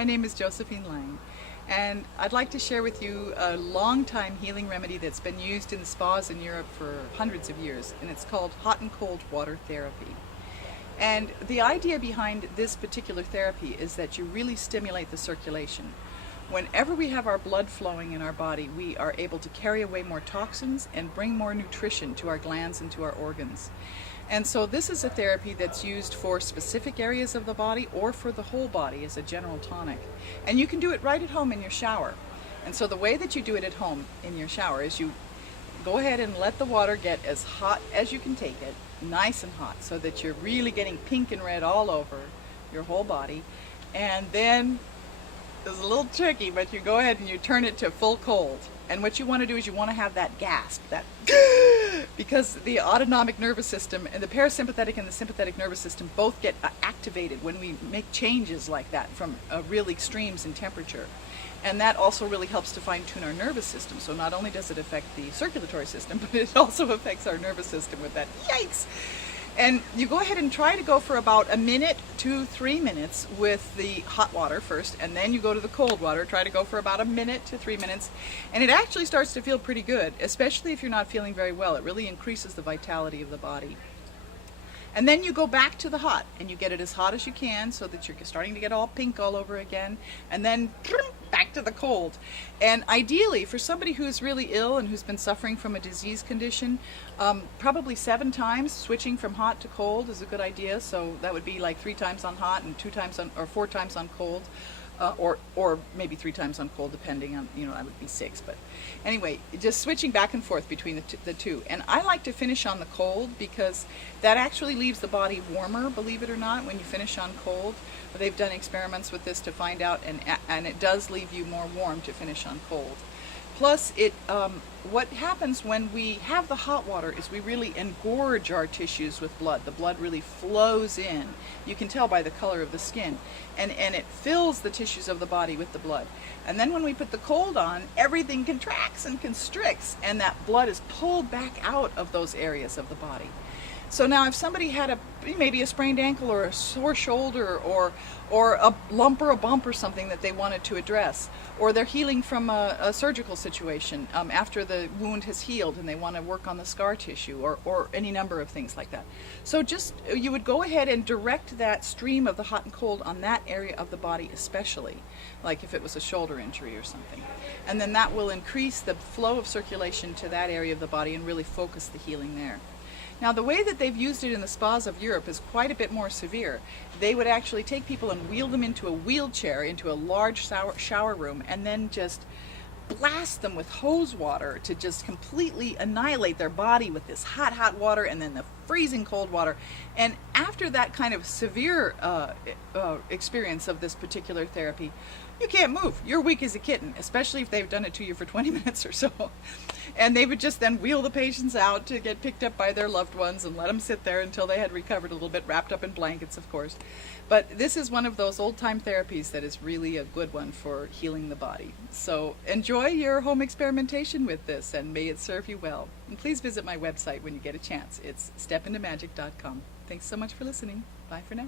My name is Josephine Lang, and I'd like to share with you a long-time healing remedy that's been used in spas in Europe for hundreds of years, and it's called hot and cold water therapy. And the idea behind this particular therapy is that you really stimulate the circulation. Whenever we have our blood flowing in our body, we are able to carry away more toxins and bring more nutrition to our glands and to our organs. And so this is a therapy that's used for specific areas of the body or for the whole body as a general tonic. And you can do it right at home in your shower. And so the way that you do it at home in your shower is you go ahead and let the water get as hot as you can take it, nice and hot, so that you're really getting pink and red all over your whole body. And then it's a little tricky, but you go ahead and you turn it to full cold. And what you want to do is you want to have that gasp, that because the autonomic nervous system and the parasympathetic and the sympathetic nervous system both get activated when we make changes like that from real extremes in temperature. And that also really helps to fine-tune our nervous system. So not only does it affect the circulatory system, but it also affects our nervous system with that yikes. And you go ahead and try to go for about a minute to 3 minutes with the hot water first, and then you go to the cold water. Try to go for about a minute to 3 minutes. And it actually starts to feel pretty good, especially if you're not feeling very well. It really increases the vitality of the body. And then you go back to the hot, and you get it as hot as you can so that you're starting to get all pink all over again. And then back to the cold. And ideally, for somebody who's really ill and who's been suffering from a disease condition, probably 7 times switching from hot to cold is a good idea. So that would be like 3 times on hot and 2 times on, or 4 times on cold. Or maybe 3 times on cold, depending on, that would be 6. But anyway, just switching back and forth between the two. And I like to finish on the cold because that actually leaves the body warmer, believe it or not, when you finish on cold. They've done experiments with this to find out, and it does leave you more warm to finish on cold. Plus, what happens when we have the hot water is we really engorge our tissues with blood. The blood really flows in. You can tell by the color of the skin. And it fills the tissues of the body with the blood. And then when we put the cold on, everything contracts and constricts, and that blood is pulled back out of those areas of the body. So now if somebody had maybe a sprained ankle or a sore shoulder or a lump or a bump or something that they wanted to address, or they're healing from a surgical situation after the wound has healed and they want to work on the scar tissue or any number of things like that. So you would go ahead and direct that stream of the hot and cold on that area of the body especially, like if it was a shoulder injury or something. And then that will increase the flow of circulation to that area of the body and really focus the healing there. Now, the way that they've used it in the spas of Europe is quite a bit more severe. They would actually take people and wheel them into a wheelchair, into a large shower room, and then just blast them with hose water to just completely annihilate their body with this hot, hot water and then the freezing cold water. And after that kind of severe experience of this particular therapy, you can't move. You're weak as a kitten, especially if they've done it to you for 20 minutes or so. And they would just then wheel the patients out to get picked up by their loved ones and let them sit there until they had recovered a little bit, wrapped up in blankets, of course. But this is one of those old-time therapies that is really a good one for healing the body. So enjoy your home experimentation with this, and may it serve you well. And please visit my website when you get a chance. It's stepintomagic.com. Thanks so much for listening. Bye for now.